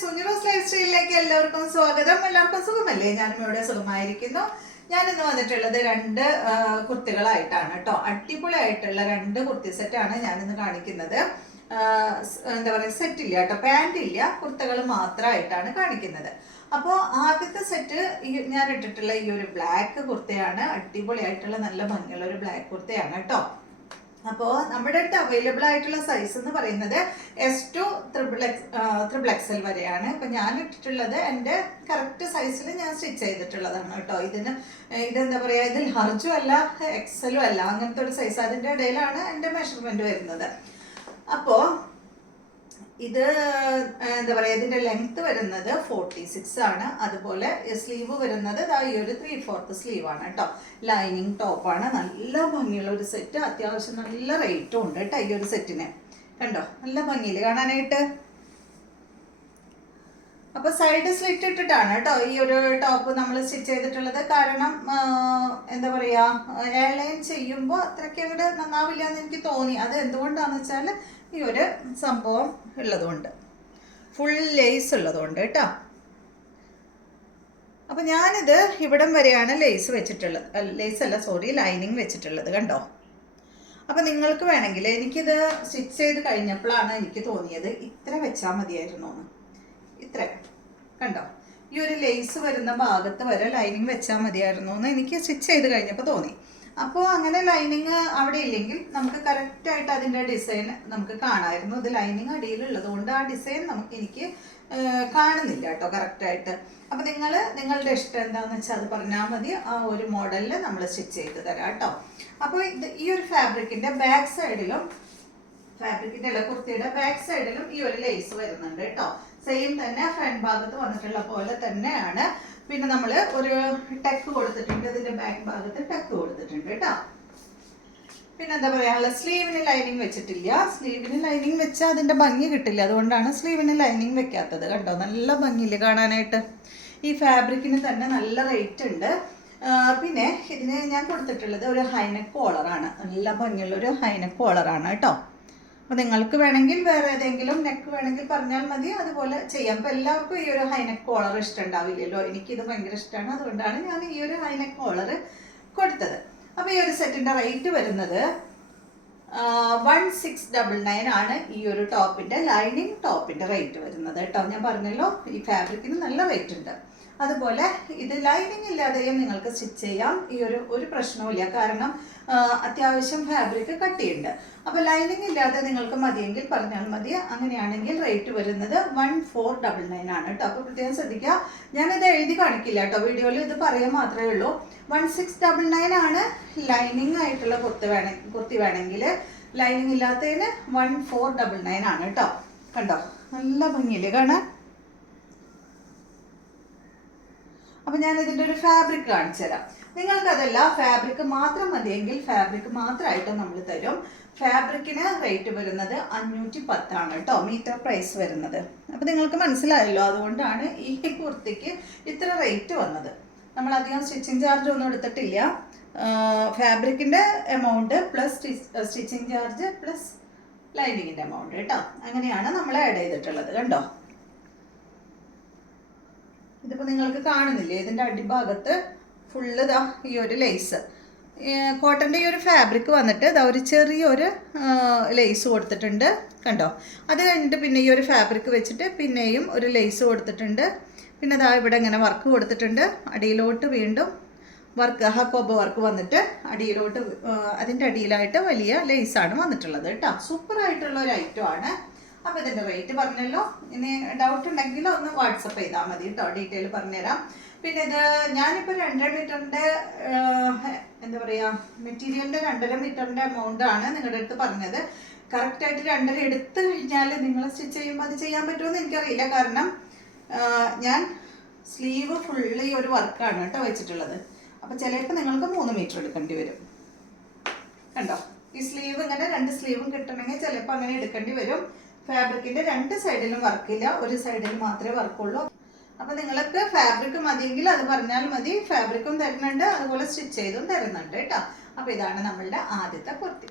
സുനിറോസ് life സ്റ്റൈലിലേക്ക് എല്ലാവർക്കും സ്വാഗതം. എല്ലാവർക്കും സുഖമല്ലേ? ഞാനും ഇവിടെ സുഖമായിരിക്കുന്നു. ഞാൻ ഇന്ന് വന്നിട്ടുള്ളത് രണ്ട് കുർത്തികളായിട്ടാണ് കേട്ടോ. അടിപൊളിയായിട്ടുള്ള രണ്ട് കുർത്തി സെറ്റാണ് ഞാനിന്ന് കാണിക്കുന്നത്. എന്താ പറയുക, സെറ്റ് ഇല്ല കേട്ടോ, പാൻറ് ഇല്ല, കുർത്തകൾ മാത്രമായിട്ടാണ് കാണിക്കുന്നത്. അപ്പോൾ ആദ്യത്തെ സെറ്റ് ഞാൻ ഇട്ടിട്ടുള്ള ഈ ഒരു ബ്ലാക്ക് കുർത്തയാണ്. അടിപൊളിയായിട്ടുള്ള നല്ല ഭംഗിയുള്ള ഒരു ബ്ലാക്ക് കുർത്തയാണ് കേട്ടോ. അപ്പോൾ നമ്മുടെ അടുത്ത് അവൈലബിൾ ആയിട്ടുള്ള സൈസ് എന്ന് പറയുന്നത് S2 3XL വരെയാണ്. ഇപ്പം ഞാൻ ഇട്ടിട്ടുള്ളത് എൻ്റെ കറക്റ്റ് സൈസിൽ ഞാൻ സ്റ്റിച്ച് ചെയ്തിട്ടുള്ളതാണ് കേട്ടോ. ഇതെന്താ പറയുക, ഇതിൽ ഹർജും അല്ല എക്സലും അല്ല, അങ്ങനത്തെ ഒരു സൈസ്, അതിൻ്റെ ഇടയിലാണ് എൻ്റെ മെഷർമെൻറ്റ് വരുന്നത്. അപ്പോൾ ഇത് എന്താ പറയുക, ഇതിൻ്റെ ലെങ്ത് വരുന്നത് 46 ആണ്. അതുപോലെ സ്ലീവ് വരുന്നത് ഈ ഒരു 3/4 സ്ലീവാണ് കേട്ടോ. ലൈനിങ് ടോപ്പാണ്. നല്ല ഭംഗിയുള്ള ഒരു സെറ്റ്. അത്യാവശ്യം നല്ല റേറ്റും ഉണ്ട് കേട്ടോ ഈ ഒരു സെറ്റിന്. കണ്ടോ, നല്ല ഭംഗിയിൽ കാണാനായിട്ട്. അപ്പോൾ സൈഡ് സ്ലിറ്റ് ഇട്ടിട്ടാണ് കേട്ടോ ഈ ഒരു ടോപ്പ് നമ്മൾ സ്റ്റിച്ച് ചെയ്തിട്ടുള്ളത്. കാരണം എന്താ പറയുക, എയർലൈൻ ചെയ്യുമ്പോൾ അത്രയ്ക്ക് അങ്ങോട്ട് നന്നാവില്ല എന്ന് എനിക്ക് തോന്നി. അത് എന്തുകൊണ്ടാണെന്ന് വെച്ചാൽ ഈ ഒരു സംഭവം ഉള്ളതുകൊണ്ട്, ഫുൾ ലേസ് ഉള്ളതുകൊണ്ട് കേട്ടോ. അപ്പം ഞാനിത് ഇവിടം വരെയാണ് ലേസ് വെച്ചിട്ടുള്ളത്, ലേസ് അല്ല സോറി, ലൈനിങ് വെച്ചിട്ടുള്ളത്. കണ്ടോ. അപ്പം നിങ്ങൾക്ക് വേണമെങ്കിൽ, എനിക്കിത് സ്റ്റിച്ച് ചെയ്ത് കഴിഞ്ഞപ്പോഴാണ് എനിക്ക് തോന്നിയത് ഇത്ര വെച്ചാൽ മതിയായിരുന്നു എന്ന്. ഇത്ര കണ്ടോ, ഈ ഒരു ലേസ് വരുന്ന ഭാഗത്ത് വരെ ലൈനിങ് വെച്ചാൽ മതിയായിരുന്നു എന്ന് എനിക്ക് സ്റ്റിച്ച് ചെയ്ത് കഴിഞ്ഞപ്പോൾ തോന്നി. അപ്പോൾ അങ്ങനെ ലൈനിങ് അവിടെ ഇല്ലെങ്കിൽ നമുക്ക് കറക്റ്റായിട്ട് അതിൻ്റെ ഡിസൈൻ നമുക്ക് കാണാമായിരുന്നു. ഇത് ലൈനിങ് അടിയിലുള്ളത് കൊണ്ട് ആ ഡിസൈൻ എനിക്ക് കാണുന്നില്ല കേട്ടോ കറക്റ്റായിട്ട്. അപ്പോൾ നിങ്ങളുടെ ഇഷ്ടം എന്താണെന്ന് വെച്ചാൽ അത് പറഞ്ഞാൽ മതി. ആ ഒരു മോഡലിൽ നമ്മൾ സ്റ്റിച്ച് ചെയ്ത് തരാം കേട്ടോ. അപ്പോൾ ഈ ഒരു ഫാബ്രിക്കിൻ്റെ ബാക്ക് സൈഡിലും, കുർത്തിയുടെ ബാക്ക് സൈഡിലും ഈ ഒരു ലേസ് വരുന്നുണ്ട് കേട്ടോ. സെയിം തന്നെ ഫ്രണ്ട് ഭാഗത്ത് വന്നിട്ടുള്ള പോലെ തന്നെയാണ്. പിന്നെ നമ്മൾ ഒരു ടെക്ക് കൊടുത്തിട്ടുണ്ട്, ഇതിന്റെ ബാക്ക് ഭാഗത്ത് ടെക്ക് കൊടുത്തിട്ടുണ്ട് കേട്ടോ. പിന്നെ എന്താ പറയാനുള്ള, സ്ലീവിന് ലൈനിങ് വെച്ചിട്ടില്ല. സ്ലീവിന് ലൈനിങ് വെച്ചാൽ അതിന്റെ ഭംഗി കിട്ടില്ല, അതുകൊണ്ടാണ് സ്ലീവിന് ലൈനിങ് വെക്കാത്തത്. കണ്ടോ, നല്ല ഭംഗിയില്ല കാണാനായിട്ട്. ഈ ഫാബ്രിക്കിന് തന്നെ നല്ല റേറ്റ് ഉണ്ട്. പിന്നെ ഇതിന് ഞാൻ കൊടുത്തിട്ടുള്ളത് ഒരു ഹൈനെക്ക് കോളറാണ്. നല്ല ഭംഗിയുള്ള ഒരു ഹൈനെക്ക് കോളറാണ് കേട്ടോ. അപ്പോൾ നിങ്ങൾക്ക് വേണമെങ്കിൽ വേറെ ഏതെങ്കിലും നെക്ക് വേണമെങ്കിൽ പറഞ്ഞാൽ മതി, അതുപോലെ ചെയ്യാം. അപ്പോൾ എല്ലാവർക്കും ഈ ഒരു ഹൈനെക്ക് കോളർ ഇഷ്ടമുണ്ടാവില്ലല്ലോ. എനിക്കിത് ഭയങ്കര ഇഷ്ടമാണ്, അതുകൊണ്ടാണ് ഞാൻ ഈ ഒരു ഹൈനെക്ക് കോളർ കൊടുത്തത്. അപ്പോൾ ഈ ഒരു സെറ്റിൻ്റെ റേറ്റ് വരുന്നത് 1699 ആണ്. ഈ ഒരു ടോപ്പിൻ്റെ, ലൈനിങ് ടോപ്പിൻ്റെ റേറ്റ് വരുന്നത് കേട്ടോ. ഞാൻ പറഞ്ഞല്ലോ ഈ ഫാബ്രിക്കിന് നല്ല റേറ്റ് ഉണ്ട്. അതുപോലെ ഇത് ലൈനിങ് ഇല്ലാതെയും നിങ്ങൾക്ക് സ്റ്റിച്ച് ചെയ്യാം. ഈ ഒരു പ്രശ്നവുമില്ല, കാരണം അത്യാവശ്യം ഫാബ്രിക് കട്ടിയുണ്ട്. അപ്പോൾ ലൈനിങ് ഇല്ലാതെ നിങ്ങൾക്ക് മതിയെങ്കിൽ പറഞ്ഞാൽ മതി. അങ്ങനെയാണെങ്കിൽ റേറ്റ് വരുന്നത് 1499 ആണ് കേട്ടോ. അപ്പോൾ പ്രത്യേകം ശ്രദ്ധിക്കുക, ഞാനിത് എഴുതി കാണിക്കില്ല കേട്ടോ വീഡിയോയിൽ, ഇത് പറയാൻ മാത്രമേ ഉള്ളൂ. 1699 ആണ് ലൈനിങ് ആയിട്ടുള്ള കുർത്തി വേണമെങ്കിൽ. ലൈനിങ് ഇല്ലാത്തതിന് 1499 ആണ് കേട്ടോ. കണ്ടോ, നല്ല ഭംഗിയില്ലേ കാണാൻ. അപ്പം ഞാൻ ഇതിൻ്റെ ഒരു ഫാബ്രിക് കാണിച്ചു തരാം. നിങ്ങൾക്കതല്ല, ഫാബ്രിക് മാത്രം മതിയെങ്കിൽ ഫാബ്രിക് മാത്രമായിട്ട് നമ്മൾ തരും. ഫാബ്രിക്കിന് റേറ്റ് വരുന്നത് 510 ആണ് കേട്ടോ, മീറ്റർ പ്രൈസ് വരുന്നത്. അപ്പം നിങ്ങൾക്ക് മനസ്സിലായല്ലോ, അതുകൊണ്ടാണ് ഈ കുർത്തിക്ക് ഇത്ര റേറ്റ് വന്നത്. നമ്മളധികം സ്റ്റിച്ചിങ് ചാർജ് ഒന്നും എടുത്തിട്ടില്ല. ഫാബ്രിക്കിൻ്റെ amount plus stitching charge plus ലൈനിങ്ങിൻ്റെ എമൗണ്ട് കേട്ടോ. അങ്ങനെയാണ് നമ്മൾ ആഡ് ചെയ്തിട്ടുള്ളത്. കണ്ടോ, ഇതിപ്പോൾ നിങ്ങൾക്ക് കാണുന്നില്ലേ, ഇതിൻ്റെ അടിഭാഗത്ത് ഫുള്ള് ഈ ഒരു ലേസ്, കോട്ടൻ്റെ ഈ ഒരു ഫാബ്രിക് വന്നിട്ട് ഒരു ചെറിയൊരു ലേസ് കൊടുത്തിട്ടുണ്ട്. കണ്ടോ, അത് കഴിഞ്ഞിട്ട് പിന്നെ ഈ ഒരു ഫാബ്രിക് വെച്ചിട്ട് പിന്നെയും ഒരു ലേസ് കൊടുത്തിട്ടുണ്ട്. പിന്നെ ഇവിടെ ഇങ്ങനെ വർക്ക് കൊടുത്തിട്ടുണ്ട്. അടിയിലോട്ട് വീണ്ടും വർക്ക്, ഹക്കോബ വർക്ക് വന്നിട്ട് അടിയിലോട്ട്, അതിൻ്റെ അടിയിലായിട്ട് വലിയ ലേസാണ് വന്നിട്ടുള്ളത് കേട്ടോ. സൂപ്പറായിട്ടുള്ള ഒരു ഐറ്റമാണ്. അപ്പോൾ ഇതിൻ്റെ റേറ്റ് പറഞ്ഞല്ലോ. ഇനി ഡൗട്ട് ഉണ്ടെങ്കിൽ ഒന്ന് വാട്സപ്പ് ചെയ്താൽ മതി കേട്ടോ, ഡീറ്റെയിൽ പറഞ്ഞുതരാം. പിന്നെ ഇത് ഞാനിപ്പോൾ 2.5 മീറ്ററിൻ്റെ എന്താ പറയുക, മെറ്റീരിയലിൻ്റെ 2.5 മീറ്ററിൻ്റെ എമൗണ്ടാണ് നിങ്ങളുടെ അടുത്ത് പറഞ്ഞത്. കറക്റ്റായിട്ട് 2.5 എടുത്തു കഴിഞ്ഞാൽ നിങ്ങൾ സ്റ്റിച്ച് ചെയ്യുമ്പോൾ അത് ചെയ്യാൻ പറ്റുമെന്ന് എനിക്കറിയില്ല. കാരണം ഞാൻ സ്ലീവ് ഫുള്ള് ഈ ഒരു വർക്കാണ് കേട്ടോ വെച്ചിട്ടുള്ളത്. അപ്പോൾ ചിലപ്പോൾ നിങ്ങൾക്ക് 3 മീറ്റർ എടുക്കേണ്ടി വരും. കണ്ടോ, ഈ സ്ലീവ് ഇങ്ങനെ 2 സ്ലീവും കിട്ടണമെങ്കിൽ ചിലപ്പോൾ അങ്ങനെ എടുക്കേണ്ടി വരും. ഫാബ്രിക്കിൻ്റെ 2 സൈഡിലും വർക്കില്ല, ഒരു സൈഡിൽ മാത്രമേ വർക്കുള്ളൂ. അപ്പോൾ നിങ്ങൾക്ക് ഫാബ്രിക് മതിയെങ്കിൽ അത് പറഞ്ഞാൽ മതി. ഫാബ്രിക്കും തരുന്നുണ്ട്, അതുപോലെ സ്റ്റിച്ച് ചെയ്തും തരുന്നുണ്ട് കേട്ടോ. അപ്പോൾ ഇതാണ് നമ്മളുടെ ആദ്യത്തെ കുർത്തി.